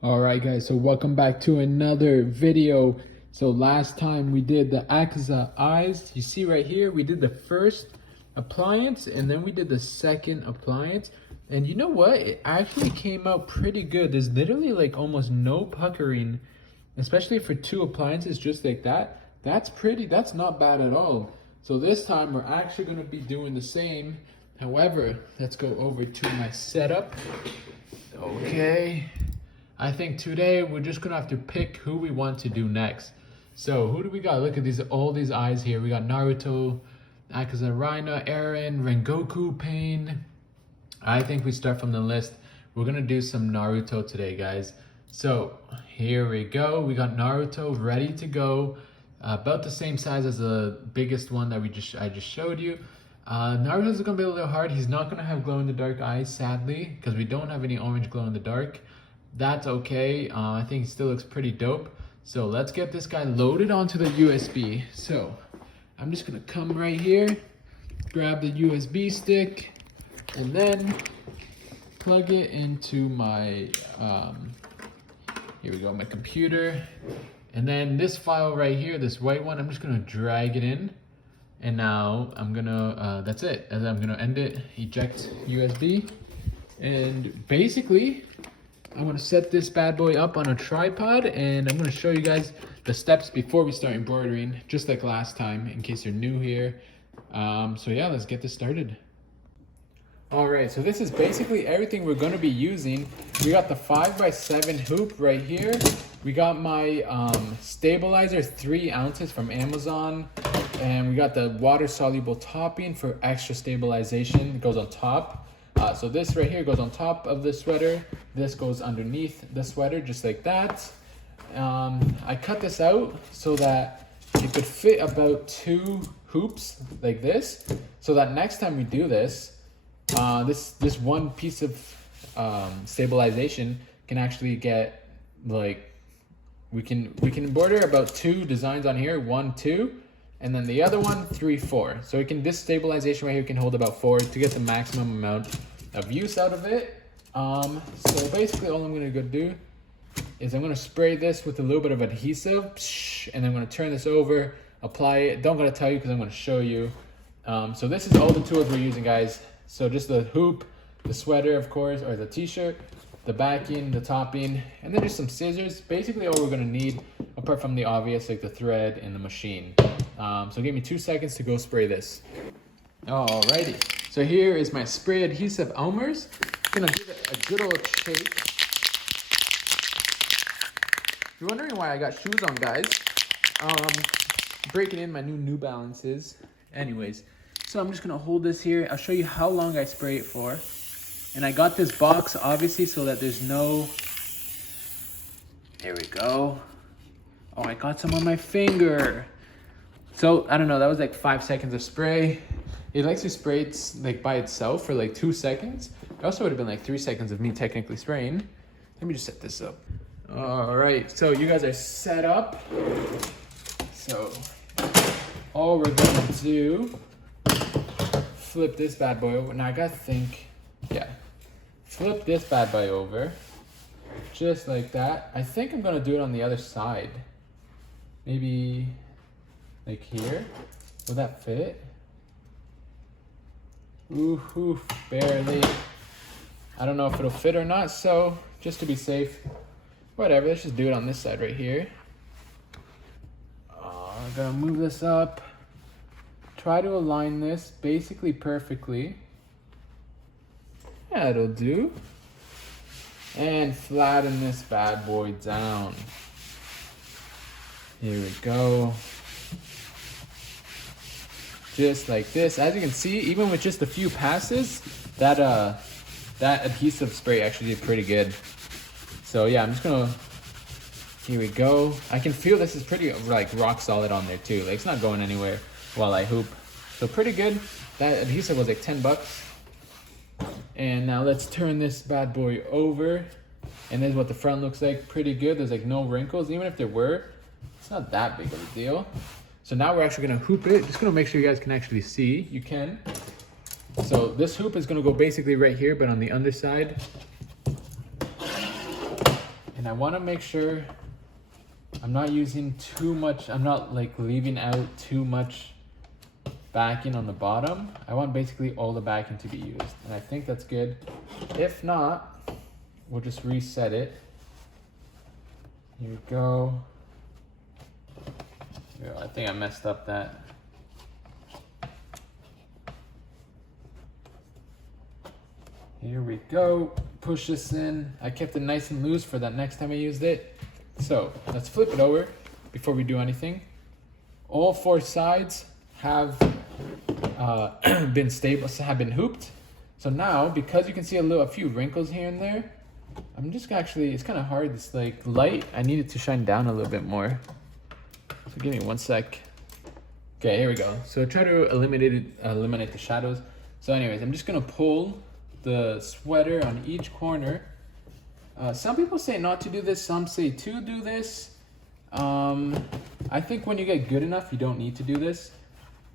All right, guys, so welcome back to another video. So last time we did the Akaza eyes. You see right here, we did the first appliance and then we did the second appliance. And you know what? It actually came out pretty good. There's literally like almost no puckering, especially for two appliances just like that. That's not bad at all. So this time we're actually gonna be doing the same. However, let's go over to my setup. Okay. I think today we're just gonna have to pick who we want to do next. So who do we got? Look at all these eyes here. We got Naruto, Akaza, Reina, Eren, Rengoku, Pain. I think we start from the list. We're gonna do some Naruto today, guys. So here we go. We got Naruto ready to go. About the same size as the biggest one that I just showed you. Naruto's gonna be a little hard. He's not gonna have glow in the dark eyes, sadly, because we don't have any orange glow in the dark. That's okay. I think he still looks pretty dope. So let's get this guy loaded onto the USB. So I'm just gonna come right here, grab the USB stick, and then plug it into my, here we go, my computer. And then this file right here, this white one, I'm just gonna drag it in. And now I'm gonna, that's it. And then I'm gonna end it, eject USB. And basically, I'm gonna set this bad boy up on a tripod and I'm gonna show you guys the steps before we start embroidering, just like last time, in case you're new here. So yeah, let's get this started. All right, so this is basically everything we're gonna be using. We got the 5x7 hoop right here. We got my stabilizer, 3 ounces from Amazon. And we got the water-soluble topping for extra stabilization. It goes on top. So this right here goes on top of the sweater. This goes underneath the sweater, just like that. I cut this out so that it could fit about 2 hoops like this. So that next time we do this, this one piece of stabilization can actually get like, we can embroider about 2 designs on here, 1, 2. And then the other one, 3, 4. So this stabilization right here can hold about 4 to get the maximum amount of use out of it. So basically all I'm gonna go do is I'm gonna spray this with a little bit of adhesive, and I'm gonna turn this over, apply it. Don't gotta tell you because I'm gonna show you. So this is all the tools we're using, guys. So just the hoop, the sweater, of course, or the t-shirt, the backing, the topping, and then just some scissors. Basically all we're gonna need, apart from the obvious, like the thread and the machine. So give me 2 seconds to go spray this. Alrighty, so here is my spray adhesive Elmer's. Gonna give it a good old shake. If you're wondering why I got shoes on, guys, breaking in my New Balances. Anyways, so I'm just gonna hold this here. I'll show you how long I spray it for. And I got this box, obviously, so that there's no, there we go. Oh, I got some on my finger. So, I don't know, that was like 5 seconds of spray. It likes to spray it like by itself for like 2 seconds. It also would have been like 3 seconds of me technically spraying. Let me just set this up. All right, so you guys are set up. So, all we're gonna do, flip this bad boy over. Now I gotta think, yeah. Flip this bad boy over, just like that. I think I'm gonna do it on the other side. Maybe like here. Will that fit? Ooh, barely. I don't know if it'll fit or not, so just to be safe, whatever, let's just do it on this side right here. I'm gonna move this up. Try to align this basically perfectly. That'll do. And flatten this bad boy down. Here we go. Just like this. As you can see, even with just a few passes, that adhesive spray actually did pretty good. So yeah, I'm just gonna, here we go. I can feel this is pretty like rock solid on there too. Like it's not going anywhere while I hoop. So pretty good. That adhesive was like 10 bucks. And now let's turn this bad boy over. And this is what the front looks like. Pretty good. There's like no wrinkles. Even if there were, it's not that big of a deal. So now we're actually gonna hoop it. Just gonna make sure you guys can actually see. You can. So this hoop is gonna go basically right here, but on the underside. And I want to make sure I'm not using too much, I'm not like leaving out too much backing on the bottom. I want basically all the backing to be used, and I think that's good. If not, we'll just reset it. Here we go. I think I messed up that. Here we go. Push this in. I kept it nice and loose for that next time I used it. So let's flip it over before we do anything. All four sides have been stable, have been hooped. So now, because you can see a few wrinkles here and there, I'm just actually, it's kind of hard. It's like light. I need it to shine down a little bit more. So give me 1 sec. Okay, here we go. So try to eliminate the shadows. So anyways, I'm just gonna pull the sweater on each corner. Some people say not to do this, some say to do this. I think when you get good enough, you don't need to do this.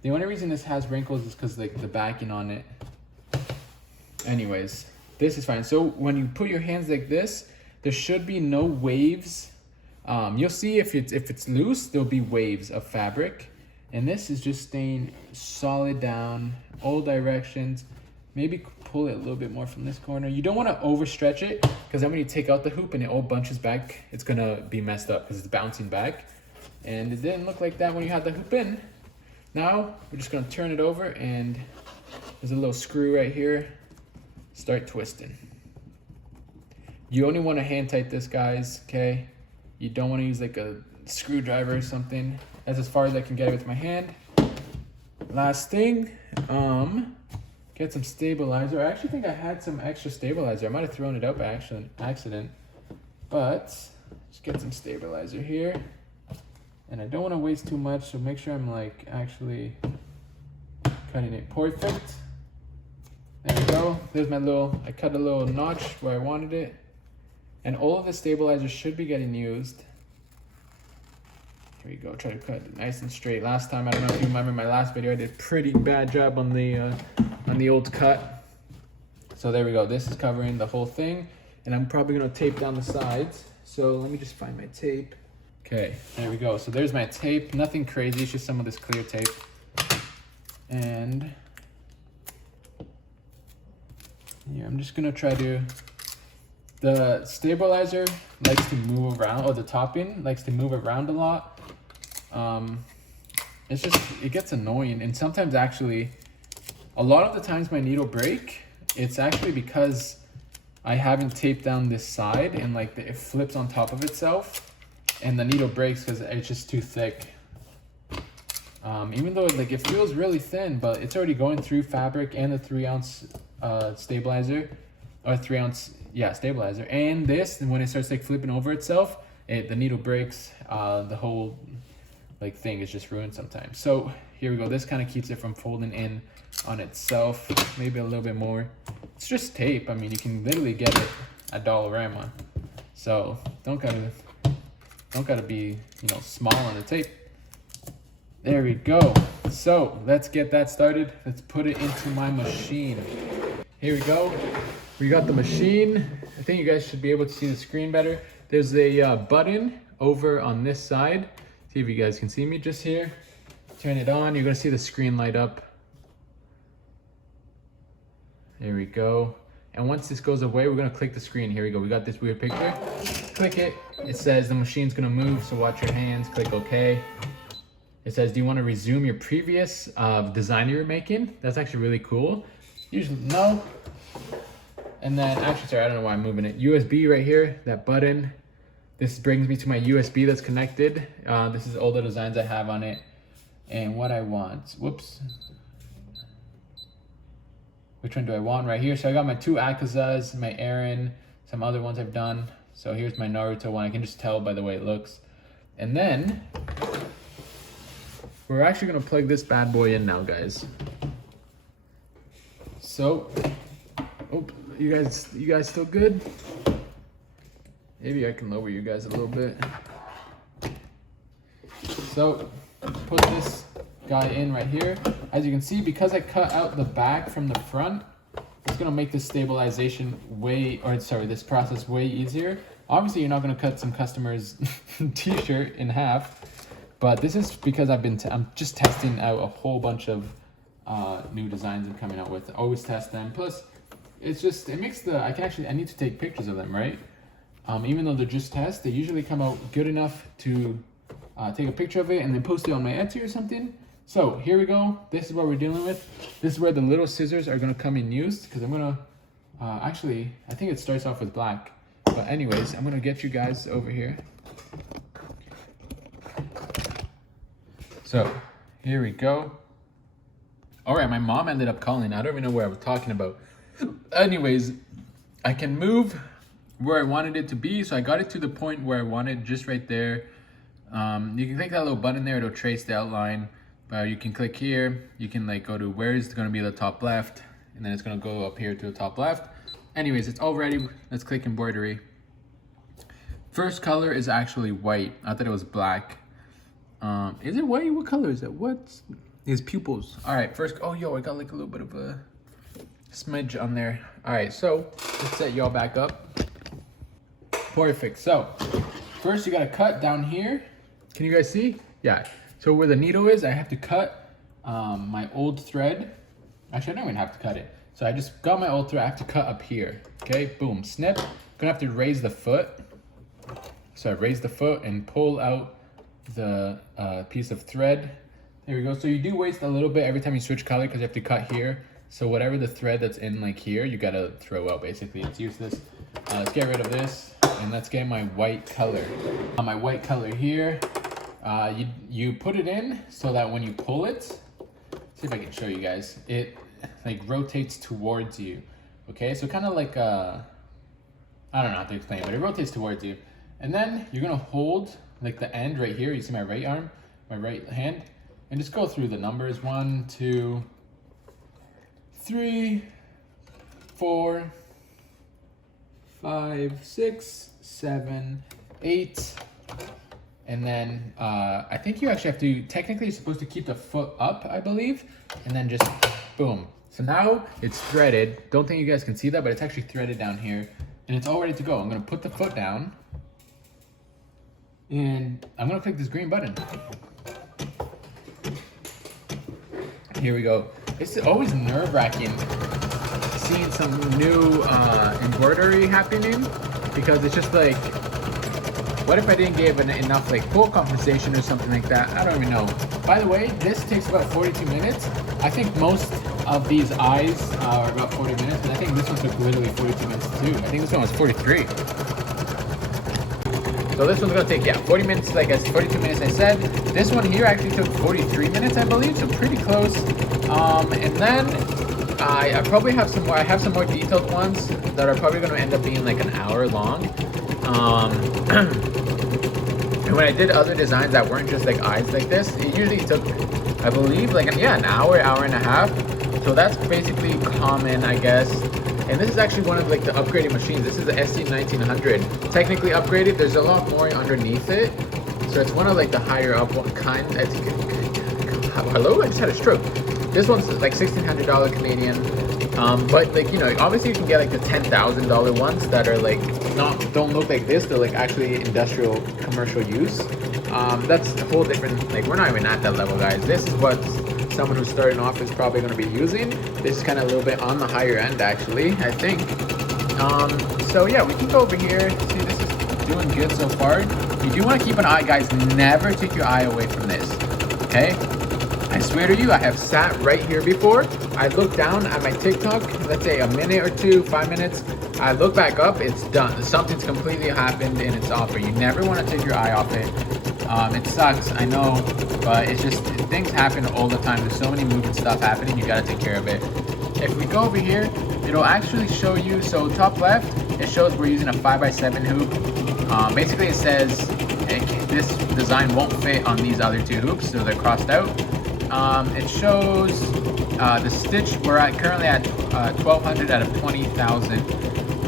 The only reason this has wrinkles is because like the backing on it. Anyways, this is fine. So when you put your hands like this, there should be no waves. You'll see if it's loose, there'll be waves of fabric. And this is just staying solid down, all directions. Maybe pull it a little bit more from this corner. You don't want to overstretch it, because then when you take out the hoop and it all bunches back, it's gonna be messed up because it's bouncing back. And it didn't look like that when you had the hoop in. Now we're just gonna turn it over, and there's a little screw right here. Start twisting. You only want to hand tight this, guys, okay? You don't want to use like a screwdriver or something. That's as far as I can get it with my hand. Last thing, get some stabilizer. I actually think I had some extra stabilizer. I might have thrown it out by accident. But just get some stabilizer here. And I don't want to waste too much, so make sure I'm like actually cutting it perfect. There we go. There's my I cut a little notch where I wanted it. And all of the stabilizers should be getting used. Here we go, try to cut it nice and straight. Last time, I don't know if you remember my last video, I did a pretty bad job on the old cut. So there we go, this is covering the whole thing. And I'm probably gonna tape down the sides. So let me just find my tape. Okay, there we go. So there's my tape, nothing crazy, it's just some of this clear tape. And yeah, I'm just gonna try to, the stabilizer likes to move around, or the topping likes to move around a lot. It's just, it gets annoying. And sometimes actually, a lot of the times my needle break, it's actually because I haven't taped down this side, and like it flips on top of itself and the needle breaks because it's just too thick. Even though like it feels really thin, but it's already going through fabric and the 3-ounce stabilizer, or 3-ounce, yeah, stabilizer. And this, and when it starts like flipping over itself, the needle breaks. The whole like thing is just ruined sometimes. So here we go. This kind of keeps it from folding in on itself. Maybe a little bit more. It's just tape. I mean, you can literally get it at Dollarama. So don't gotta be, you know, small on the tape. There we go. So let's get that started. Let's put it into my machine. Here we go. We got the machine. I think you guys should be able to see the screen better. There's a button over on this side. See if you guys can see me just here. Turn it on. You're gonna see the screen light up. There we go. And once this goes away, we're gonna click the screen. Here we go. We got this weird picture. Click it. It says the machine's gonna move, so watch your hands. Click OK. It says, do you want to resume your previous design you were making? That's actually really cool. Usually, no. And then, actually, sorry, I don't know why I'm moving it. USB right here, that button. This brings me to my USB that's connected. This is all the designs I have on it and what I want. Whoops. Which one do I want? Right here. So I got my 2 Akazas, my Eren, some other ones I've done. So here's my Naruto one. I can just tell by the way it looks. And then we're actually gonna plug this bad boy in now, guys. So, oh, you guys still good? Maybe I can lower you guys a little bit. So, put this guy in right here. As you can see, because I cut out the back from the front, it's gonna make this stabilization this process way easier. Obviously, you're not gonna cut some customer's t-shirt in half, but this is because I'm just testing out a whole bunch of new designs I'm coming out with. I always test them. Plus, it makes I need to take pictures of them, right? Even though they're just tests, they usually come out good enough to take a picture of it and then post it on my Etsy or something. So here we go. This is what we're dealing with. This is where the little scissors are gonna come in used, because I'm gonna, actually, I think it starts off with black. But anyways, I'm gonna get you guys over here. So here we go. All right, my mom ended up calling. I don't even know where I was talking about. Anyways, I can move where I wanted it to be. So I got it to the point where I wanted, just right there. You can click that little button there, it'll trace the outline. You can click here, you can like go to where is gonna be the top left, and then it's gonna go up here to the top left. Anyways, it's all ready. Let's click embroidery. First color is actually white. I thought it was black. Is it white? What color is it? What's his pupils? All right, first, oh, yo, I got like a little bit of a smidge on there. All right, so let's set y'all back up. Perfect, so first you gotta cut down here. Can you guys see? Yeah, so where the needle is, I have to cut my old thread. Actually, I don't even have to cut it. So I just got my old thread, I have to cut up here. Okay, boom, snip. Gonna have to raise the foot. So I raise the foot and pull out the piece of thread. There we go. So you do waste a little bit every time you switch color because you have to cut here. So whatever the thread that's in like here, you gotta throw out basically. It's useless. Let's get rid of this and let's get my white color. On my white color here, you put it in so that when you pull it, see if I can show you guys, it like rotates towards you. Okay, so kind of like I don't know how to explain it, but it rotates towards you. And then you're gonna hold like the end right here. You see my right arm, my right hand, and just go through the numbers. 1, 2, 3, 4, 5, 6, 7, 8. And then I think you actually have to, technically you're supposed to keep the foot up, I believe, and then just boom. So now it's threaded. Don't think you guys can see that, but it's actually threaded down here and it's all ready to go. I'm gonna put the foot down and I'm gonna click this green button. Here we go. It's always nerve-wracking seeing some new embroidery happening, because it's just like, what if I didn't give enough like full compensation or something like that? I don't even know. By the way, this takes about 42 minutes. I think most of these eyes are about 40 minutes, and I think this one took literally 42 minutes too. I think this one was 43. So this one's gonna take, yeah, 40 minutes, like 42 minutes I said. This one here actually took 43 minutes, I believe, so pretty close. And then I probably have some more, I have some more detailed ones that are probably gonna end up being like an hour long. And when I did other designs that weren't just like eyes like this, it usually took, I believe, like, yeah, an hour, hour and a half. So that's basically common, I guess. And this is actually one of like the upgraded machines. This is the SE1900. Technically upgraded, there's a lot more underneath it. So it's one of like the higher up one kind. I think, hello, I just had a stroke. This one's like $1,600 Canadian. But like, you know, obviously you can get like the $10,000 ones that are like, don't look like this. They're like actually industrial commercial use. That's a whole different, like, we're not even at that level, guys. This is what someone who's starting off is probably going to be using. This is kind of a little bit on the higher end, actually, I think. So yeah, we can go over here. See, this is doing good so far. You do want to keep an eye, guys. Never take your eye away from this, okay? I swear to you, I have sat right here before. I look down at my TikTok, let's say a minute or two, 5 minutes. I look back up, it's done. Something's completely happened and it's off. You never want to take your eye off it. It sucks, I know, but it's just, things happen all the time. There's so many moving stuff happening, you gotta take care of it. If we go over here, it'll actually show you, so top left, it shows we're using a 5x7 hoop. Basically it says this design won't fit on these other two hoops, so they're crossed out. It shows the stitch, we're currently at 1200 out of 20,000.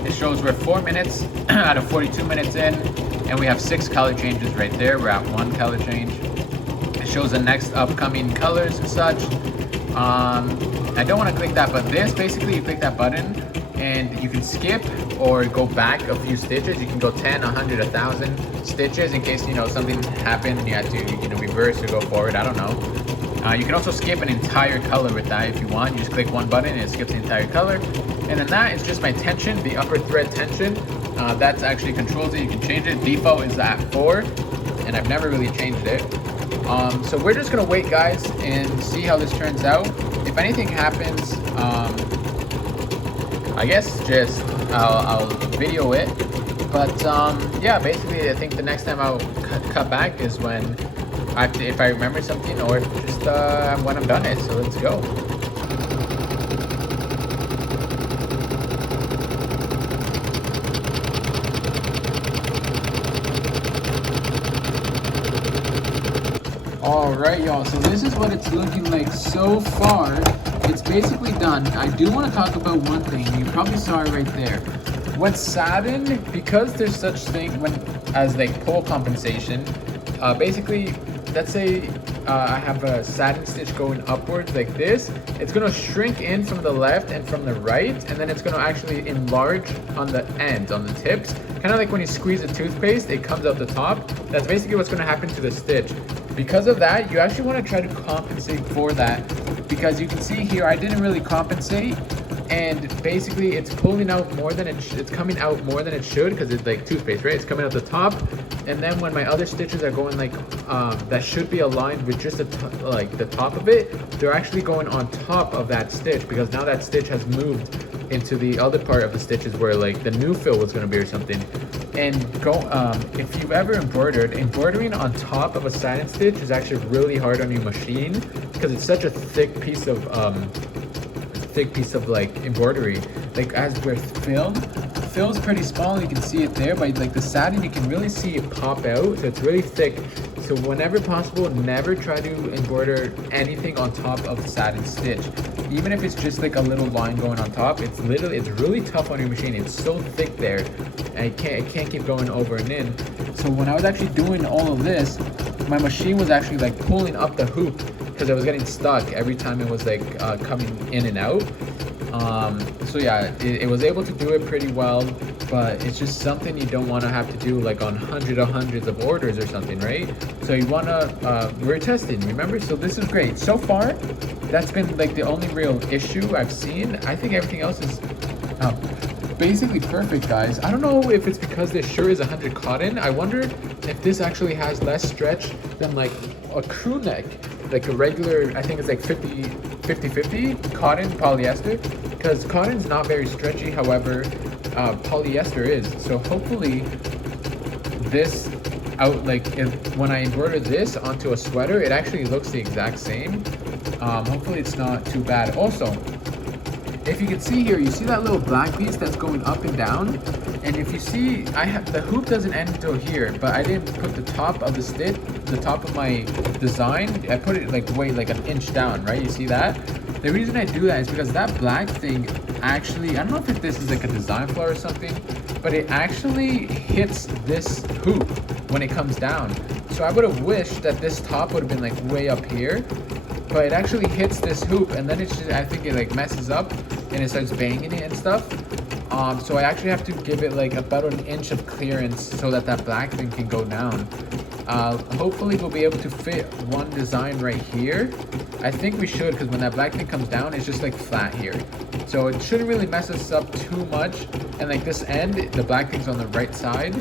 It shows we're 4 minutes out of 42 minutes in, and we have 6 color changes right there. We're at 1 color change. It shows the next upcoming colors and such. I don't want to click that, but this, basically you click that button and you can skip or go back a few stitches. You can go 10, 100, 1,000 stitches in case, you know, something happened and you had to, you know, reverse or go forward. I don't know. You can also skip an entire color with that if you want. You just click one button and it skips the entire color. And then that is just my tension, the upper thread tension. That's actually controls it. You can change it. Default is at 4, and I've never really changed it. So we're just gonna wait, guys, and see how this turns out. If anything happens, I guess just I'll video it. But yeah, basically, I think the next time I'll cut back is when if I remember something, or just when I'm done it. So let's go. Alright, y'all, so this is what it's looking like so far. It's basically done. I do want to talk about one thing. You probably saw it right there. When satin, because there's such thing as like pole compensation, basically, let's say I have a satin stitch going upwards like this, it's going to shrink in from the left and from the right, and then it's going to actually enlarge on the ends, on the tips. Kind of like when you squeeze a toothpaste, it comes out the top. That's basically what's going to happen to the stitch. Because of that, you actually want to try to compensate for that, because you can see here I didn't really compensate, and basically it's pulling out more than it's coming out more than it should, because it's like toothpaste, right? It's coming out the top, and then when my other stitches are going like that should be aligned with just like the top of it, they're actually going on top of that stitch, because now that stitch has moved into the other part of the stitches where like the new fill was going to be or something. And if you've ever embroidering on top of a satin stitch is actually really hard on your machine, because it's such a thick piece of like embroidery. Like as with fill's pretty small, you can see it there, but like the satin you can really see it pop out, so it's really thick. So whenever possible, never try to embroider anything on top of the satin stitch. Even if it's just like a little line going on top, it's really tough on your machine. It's so thick there, and it can't keep going over and in. So when I was actually doing all of this, my machine was actually like pulling up the hoop, because I was getting stuck every time it was like coming in and out. So yeah, it was able to do it pretty well, but it's just something you don't want to have to do like on hundreds of orders or something, right? So you want to, we're testing, remember? So this is great. So far, that's been like the only real issue I've seen. I think everything else is basically perfect, guys. I don't know if it's because this sure is 100 cotton. I wonder if this actually has less stretch than like a crew neck, like a regular, I think it's like 50-50 cotton polyester, because cotton's not very stretchy. However, polyester is. So hopefully this when I embroider this onto a sweater, it actually looks the exact same. Hopefully it's not too bad. Also, if you can see here, you see that little black piece that's going up and down, and if you see, the hoop doesn't end until here, but I didn't put the top of the stitch, the top of my design, I put it like way like an inch down, right? You see that? The reason I do that is because that black thing actually, I don't know if this is like a design flaw or something, but it actually hits this hoop when it comes down. So I would have wished that this top would have been like way up here, but it actually hits this hoop, and then it's just, I think it like messes up and it starts banging it and stuff. So I actually have to give it like about an inch of clearance so that black thing can go down. Hopefully we'll be able to fit one design right here. I think we should, because when that black thing comes down, it's just like flat here. So it shouldn't really mess us up too much. And like this end, the black thing's on the right side,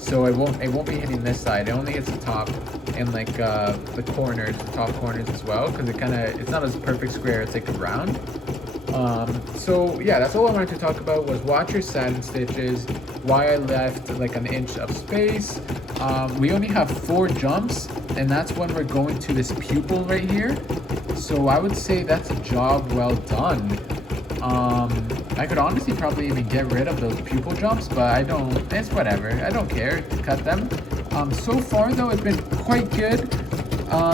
so it won't be hitting this side. It only hits the top and like the corners, the top corners as well, because it's not as perfect square, it's like a round. So yeah, that's all I wanted to talk about, was watch your satin stitches, why I left like an inch of space. We only have 4 jumps, and that's when we're going to this pupil right here. So I would say that's a job well done. I could honestly probably even get rid of those pupil jumps, but I don't, it's whatever, I don't care to cut them. So far though, it's been quite good.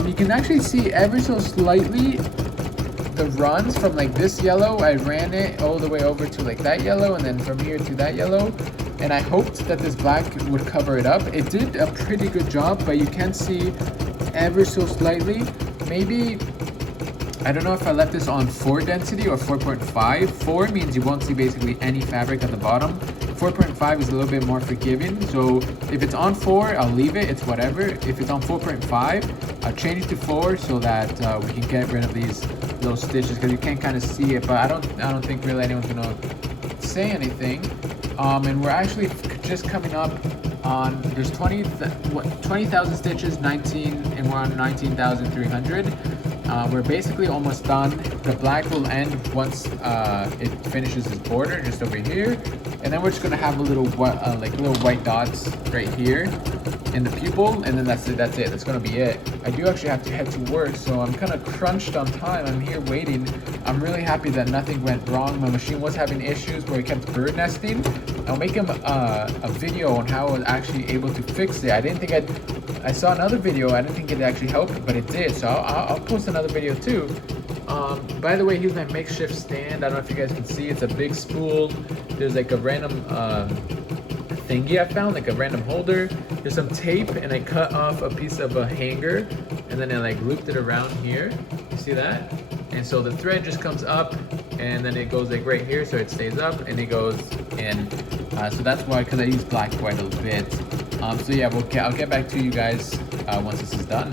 You can actually see ever so slightly the runs from like this yellow. I ran it all the way over to like that yellow, and then from here to that yellow, and I hoped that this black would cover it up. It did a pretty good job, but you can see ever so slightly, maybe I don't know if I left this on 4 density or 4.5. 4 means you won't see basically any fabric at the bottom. 4.5 is a little bit more forgiving. So if it's on 4, I'll leave it, it's whatever. If it's on 4.5, I'll change it to 4 so that we can get rid of these little stitches, because you can kind of see it, but I don't think really anyone's gonna say anything. And we're actually just coming up on, there's 20,000 stitches, 19, and we're on 19,300. We're basically almost done. The black will end once it finishes its border, just over here, and then we're just gonna have a little like little white dots right here in the pupil, and then that's it. That's gonna be it. I do actually have to head to work, so I'm kind of crunched on time. I'm here waiting. I'm really happy that nothing went wrong. My machine was having issues where it kept bird nesting. I'll make him a video on how I was actually able to fix it. I didn't think I saw another video. I didn't think it actually helped, but it did. So I'll post another video too. By the way, here's my makeshift stand. I don't know if you guys can see. It's a big spool. There's like a random thingy I found, like a random holder. There's some tape, and I cut off a piece of a hanger, and then I like looped it around here. You see that? And so the thread just comes up, and then it goes like right here, so it stays up, and it goes in. So that's why, because I use black quite a bit. So yeah, I'll get back to you guys once this is done.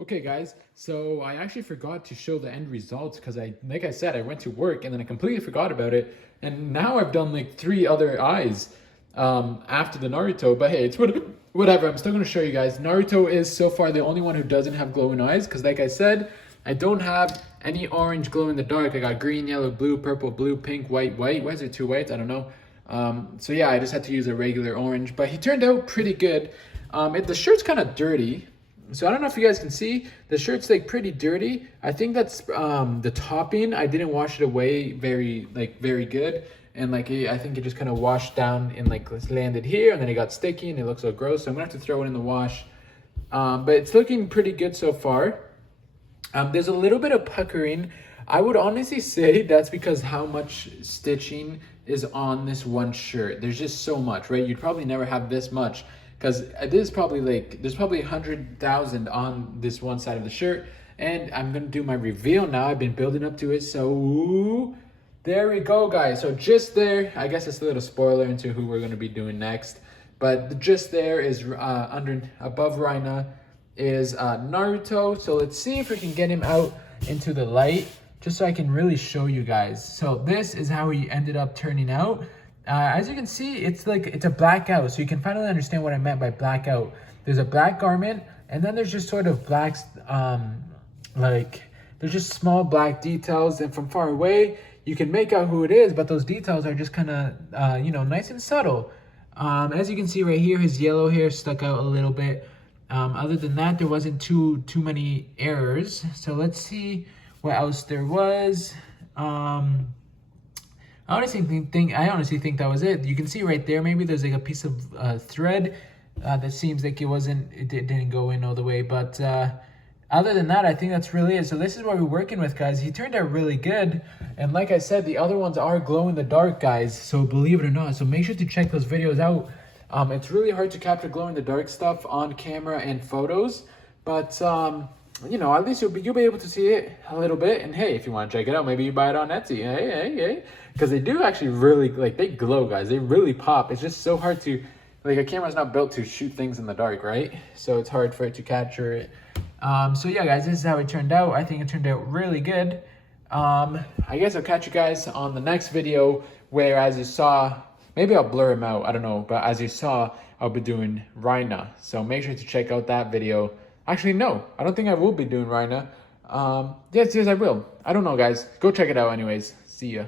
Okay guys, so I actually forgot to show the end results because like I said, I went to work and then I completely forgot about it. And now I've done like 3 other eyes after the Naruto, but hey, it's whatever. I'm still going to show you guys. Naruto is so far the only one who doesn't have glowing eyes because like I said, I don't have any orange glow in the dark. I got green, yellow, blue, purple, blue, pink, white. Why is there 2 whites? I don't know. So yeah, I just had to use a regular orange, but he turned out pretty good. The shirt's kind of dirty. So I don't know if you guys can see, the shirt's like pretty dirty. I think that's the topping. I didn't wash it away very good. And like, I think it just kind of washed down and like landed here, and then it got sticky and it looks so gross. So I'm gonna have to throw it in the wash. But it's looking pretty good so far. There's a little bit of puckering. I would honestly say that's because how much stitching is on this one shirt. There's just so much, right? You'd probably never have this much, because this is probably like, there's probably 100,000 on this one side of the shirt. And I'm gonna do my reveal now. I've been building up to it, so there we go, guys. So just there, I guess it's a little spoiler into who we're gonna be doing next, but just there is above Reina is Naruto. So let's see if we can get him out into the light, just so I can really show you guys. So this is how he ended up turning out. As you can see, it's a blackout, so you can finally understand what I meant by blackout. There's a black garment, and then there's just sort of blacks, there's just small black details, and from far away, you can make out who it is, but those details are just kind of, you know, nice and subtle. As you can see right here, his yellow hair stuck out a little bit. Other than that, there wasn't too many errors. So let's see what else there was. I honestly think that was it. You can see right there, maybe there's like a piece of thread that seems like it didn't go in all the way. But other than that, I think that's really it. So this is what we're working with, guys. He turned out really good. And like I said, the other ones are glow in the dark, guys. So believe it or not. So make sure to check those videos out. It's really hard to capture glow in the dark stuff on camera and photos. But you know, at least you'll be able to see it a little bit. And hey, if you want to check it out, maybe you buy it on Etsy. Hey. Because they do actually really, like, they glow, guys. They really pop. It's just so hard to, like, a camera's not built to shoot things in the dark, right? So it's hard for it to capture it. So yeah, guys, this is how it turned out. I think it turned out really good. I guess I'll catch you guys on the next video, where, as you saw, maybe I'll blur him out, I don't know. But as you saw, I'll be doing Reina. So make sure to check out that video. Actually, no, I don't think I will be doing Reina. Yes, I will. I don't know, guys. Go check it out anyways. See ya.